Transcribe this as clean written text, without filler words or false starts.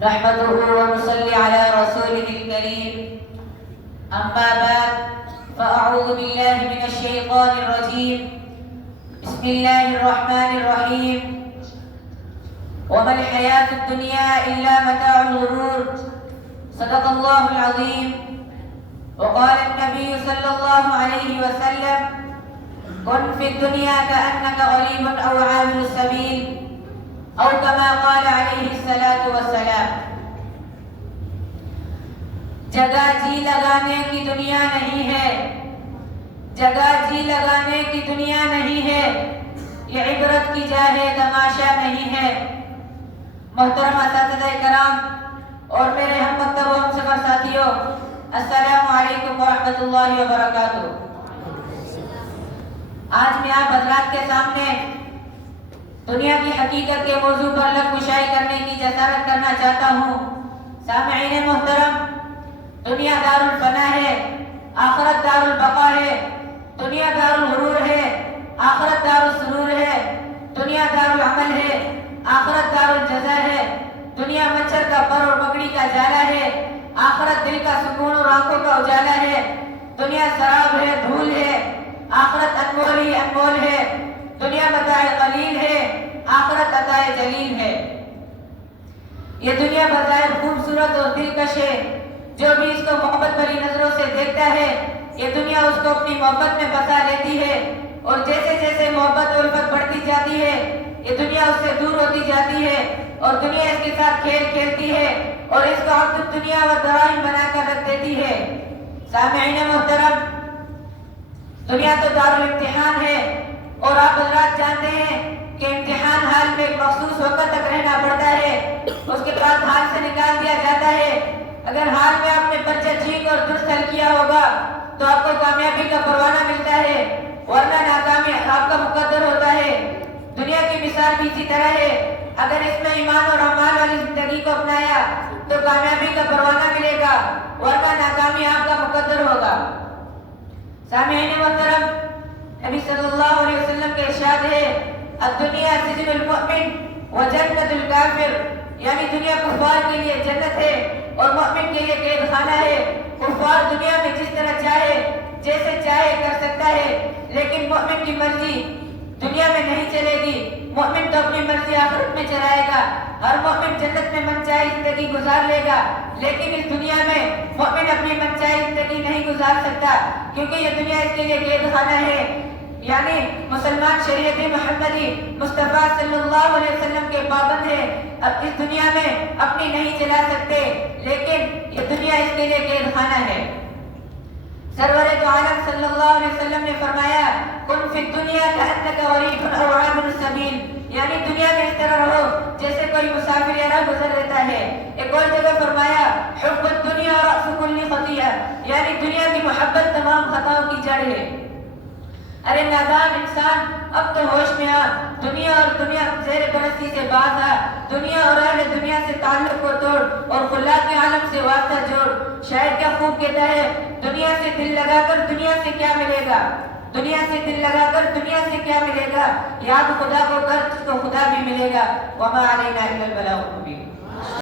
نحمده ونصلي على رسوله الكريم. أما بعد فأعوذ بالله من الشيطان الرجيم. بسم الله الرحمن الرحيم. وما الحياة الدنيا إلا متاع الغرور. صدق الله العظيم. وقال النبي صلى الله عليه وسلم: كن في الدنيا كأنك غريب أو عابر السبيل، أو كما قال عليه الصلاة والسلام. جگہ جی لگانے کی دنیا نہیں ہے، جگہ جی لگانے کی دنیا نہیں ہے، یہ عبرت کی جا ہے، تماشا نہیں ہے. محترم اساتذہ کرام اور میرے ہم مکتب و ہم سفر ساتھیوں، السلام علیکم ورحمۃ اللہ وبرکاتہ. آج میں آپ حضرات کے سامنے دنیا کی حقیقت کے موضوع پر لب کشائی کرنے کی جسارت کرنا چاہتا ہوں. سامعین محترم، دنیا دار الفنا ہے، آخرت دار البقا ہے. دنیا دار الغرور ہے، آخرت دار السرور ہے. دنیا دار العمل ہے، آخرت دار الجزا ہے. دنیا مچھر کا پر اور مکڑی کا جالا ہے، آخرت دل کا سکون اور آنکھوں کا اجالا ہے. دنیا سراب ہے، دھول ہے، آخرت انمول ہی انمول ہے. دنیا متاع قلیل ہے، آخرت عطا جلیل ہے. یہ دنیا بظاہر خوبصورت اور دلکش ہے. جو بھی اس کو محبت بھری نظروں سے دیکھتا ہے، یہ دنیا اس کو اپنی محبت میں بسا لیتی ہے. اور جیسے جیسے محبت اور الفت بڑھتی جاتی ہے، یہ دنیا اس سے دور ہوتی جاتی ہے اور دنیا اس کے ساتھ کھیل کھیلتی ہے اور اس کو عبد دنیا و دراہم بنا کر رکھ دیتی ہے. سامعین محترم، دنیا تو دار الامتحان ہے اور آپ حضرات جانتے ہیں کہ امتحان حال میں ایک مخصوص وقت تک رہنا پڑتا ہے، اس کے بعد حال سے نکال دیا جاتا ہے. اگر حال میں آپ نے پرچہ ٹھیک اور درست حل کیا ہوگا تو آپ کو کامیابی کا پروانہ ملتا ہے، ورنہ ناکامی آپ کا مقدر ہوتا ہے. دنیا کی مثال بھی اسی طرح ہے. اگر اس میں ایمان اور اعمال والی زندگی کو اپنایا تو کامیابی کا پروانہ ملے گا، ورنہ ناکامی آپ کا مقدر ہوگا. سامعین محترم، نبی صلی اللہ علیہ وسلم کے ارشاد ہے: الدنیا سجن المؤمن و جنت الکافر. یعنی دنیا کفار کے لیے جنت ہے اور مؤمن کے لیے قید خانہ ہے. کفار دنیا میں جس طرح چاہے جیسے چاہے کر سکتا ہے، لیکن مؤمن کی مرضی دنیا میں نہیں چلے گی. مؤمن تو اپنی مرضی آخرت میں چلائے گا. ہر مؤمن جنت میں من چاہی زندگی گزار لے گا، لیکن اس دنیا میں مؤمن اپنی من چاہی زندگی نہیں گزار سکتا، کیونکہ یہ دنیا اس کے لیے قید خانہ ہے. یعنی مسلمان شریعت محمدی مصطفیٰ صلی اللہ علیہ وسلم کے پابند ہے. اب اس دنیا میں اپنی نہیں چلا سکتے، لیکن یہ دنیا اس کے لیے قید خانہ ہے. سرور دو عالم صلی اللہ علیہ وسلم نے فرمایا: کن فی الدنیا کأنک غریب او عابر السبیل. یعنی دنیا میں اس طرح رہو جیسے کوئی مسافر یا راہ گزر رہتا ہے. ایک اور جگہ فرمایا: حب الدنیا رأس کل خطیئہ. یعنی دنیا کی محبت تمام خطاؤں کی جڑ ہے. ارے نادان انسان، اب تو ہوش میں آ. دنیا اور دنیا زیر پرستی سے باز آ. دنیا اور اہل دنیا سے تعلق کو توڑ اور خلا کے عالم سے واسطہ جوڑ. شاعر کیا خوب کہتا ہے: دنیا سے دل لگا کر دنیا سے کیا ملے گا، دنیا سے دل لگا کر دنیا سے کیا ملے گا. یاد خدا کو کر، تجھ کو خدا بھی ملے گا. وما علینا الا البلاغ المبین.